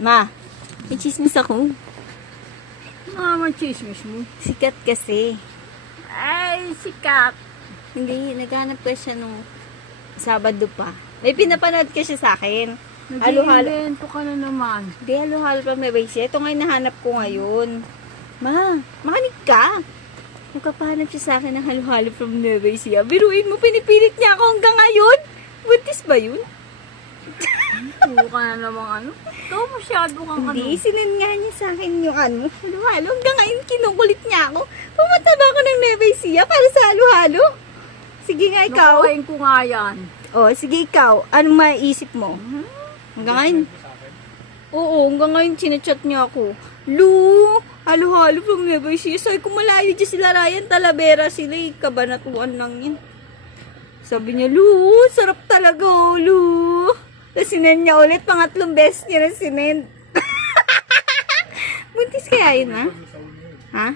Ma, may chismis ako. May chismis mo. Sikat kasi. Ay, sikat. Hindi, naghanap ko siya nung Sabado pa. May pinapanood ka siya sa akin. Halo-halo. Nag-iimbento ka na naman. Hindi, halo-halo pa may siya. Ito nga yung nahanap ko ngayon. Ma, makinig ka. Magkapahanap siya sa akin ng halo-halo from Nueva Ecija. Biruin mo, pinipilit niya ako hanggang ngayon. Buntis ba yun? Puro ka na namang ano. Ito, masyado kang ano. Hindi, sinend nga niya sa akin yung ano, halo-halo. Hanggang ngayon, kinukulit niya ako. Pumunta ba ako ng Nueva Ecija para sa halo-halo? Sige nga ikaw. Nakuhain ko nga yan. Oh, sige ikaw. Anong maiisip mo? Hanggang ngayon? Oo, hanggang ngayon sinachat niya ako. Lu, halo-halo from Nueva Ecija. Sabi ko malayo dyan sila Ryan Talavera. Sila kabanatuan lang yan. Sabi niya, Lu, sarap talaga oh, Lu. Tapos sinend niya ulit. Pangatlong beses niya na sinend. Buntis kaya yun, ha? Ha?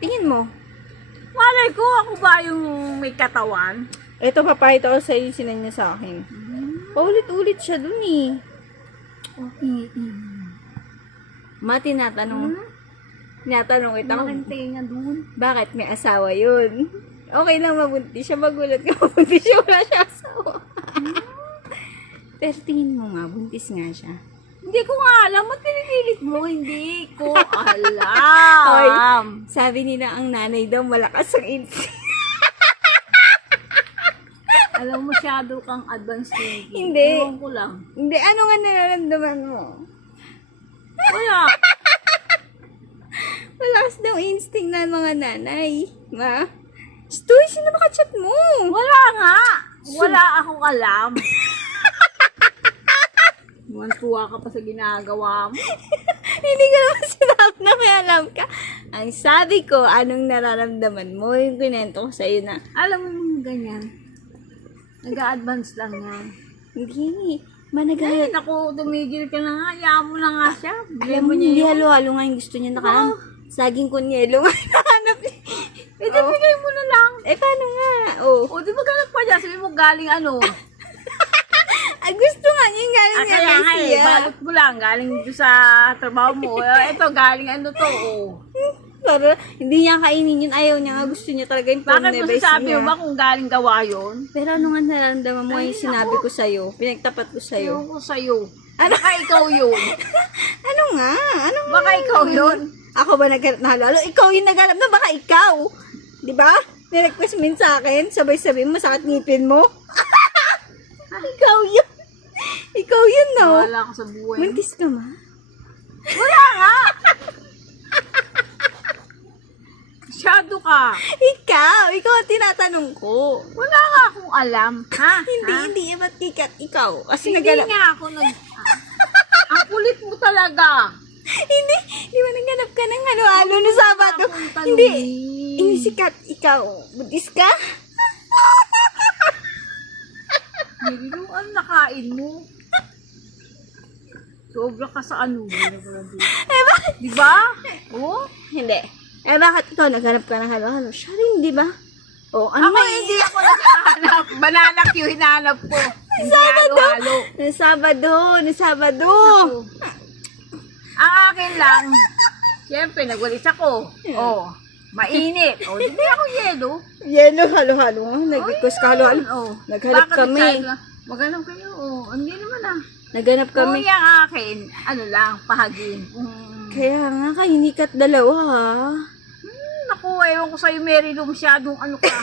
Tingin mo. Malay ko, ako ba yung may katawan? Ito, papakita ko sa'yo yung sinend niya sa akin. Paulit-ulit siya dun eh. Ma, tinatanong kita kung Makintinga dun. bakit may asawa yun. Okay lang mabuntis siya, magulat ka mabuntis siya, wala siya asawa. Pero tingin mo nga, buntis nga siya. Hindi ko nga alam. Ba't pinipilit mo? Hindi ko alam. Sabi nila ang nanay daw malakas ang instinct. Alam mo, masyado kang advanced thinking. Hindi. Ewan ko lang. Hindi, ano nga nararamdaman mo? Wala. Malakas daw instinct ng mga nanay. Ma? Stoy, sino ba ka-chat mo? Wala nga. Wala akong alam. Tuwa ka pa sa ginagawa mo. Hindi ko naman sinabi na may alam ka. Ang sabi ko, anong nararamdaman mo? Yung kinento ko sa'yo na, Alam mo yung ganyan. Nag-a-advance lang yan. hindi, Ay, managaya. naku, tumigil ka na nga. Hayaan mo na nga siya. Alam Blame mo, mo hindi niya yun. halo-halo nga yung gusto niya nakarang. Saging kunyelo nga nahanap niya. Eh, di bigay mo na lang. Eh, paano nga? Oh. O, di ba ganun pa dyan? Sabi mo galing ano? Ay, gusto nga niya yung galing niya Kaya nga kay eh, balot mo lang. Galing doon sa trabaho mo. Ito, galing ano to, oh. Para hindi niya kainin yun. Ayaw niya nga. Gusto niya talaga yung Bakit mo pang-nebay sasabi niya. mo ba kung galing gawa yun? Pero ano nga nararamdaman mo yung sinabi ko sa'yo? Pinagtapat ko sa'yo. Ewan ko sa'yo. Ano? Baka ikaw yun. Ano nga? Ano nga? Baka ikaw yun. Ako ba naghanap na halo-halo? Ikaw yung naghanap na, baka ikaw. Di ba? Nirequest mo yun sa akin, sabay-sabay mo, sakit ngipin mo. Ikaw yun. Ikaw yun, no? Wala ako sa buhay. Buntis ka ma? Wala nga! Masyado ka. Ikaw ang tinatanong ko. Wala nga akong alam. Ha? Hindi, ba't ikaw? Kasi Hindi naghanap. nga ako Ang kulit mo talaga. Hindi ba naghanap ka ng halo-halo no Sabado? Akong Hindi. tanungin. Hindi sikat, ikaw. Buntis ka? Hindi yung ano nakain mo. Sobra ka sa ano. Eh, bakit? Di ba? Oo? Hindi. Eh, bakit ikaw naghanap ka ng halo-halo? Siya rin, di ba? Oh, ano Ako hindi ako naghahanap. Banana Q hinahanap ko. Hindi halo-halo. No Sabado. Ang akin lang, siyempre, nagwalis ako. Oh, mainit. Oh, hindi ako yelo. Yelo, halo-halo nga. Nag-request ka halo-halo. Oh, Naghanap bakit kami. nagsabi ka? Maghanap kayo. Oh, hindi naman ah. Naghanap Kung kami. yung akin, ano lang, pahagin. Kaya nga, kahinikat dalawa ha. Naku, ewan ko sa'yo, Mary Lou, masyadong ano ka.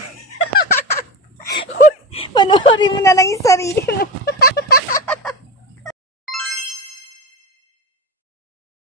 Panoorin mo na lang yung sarili mo.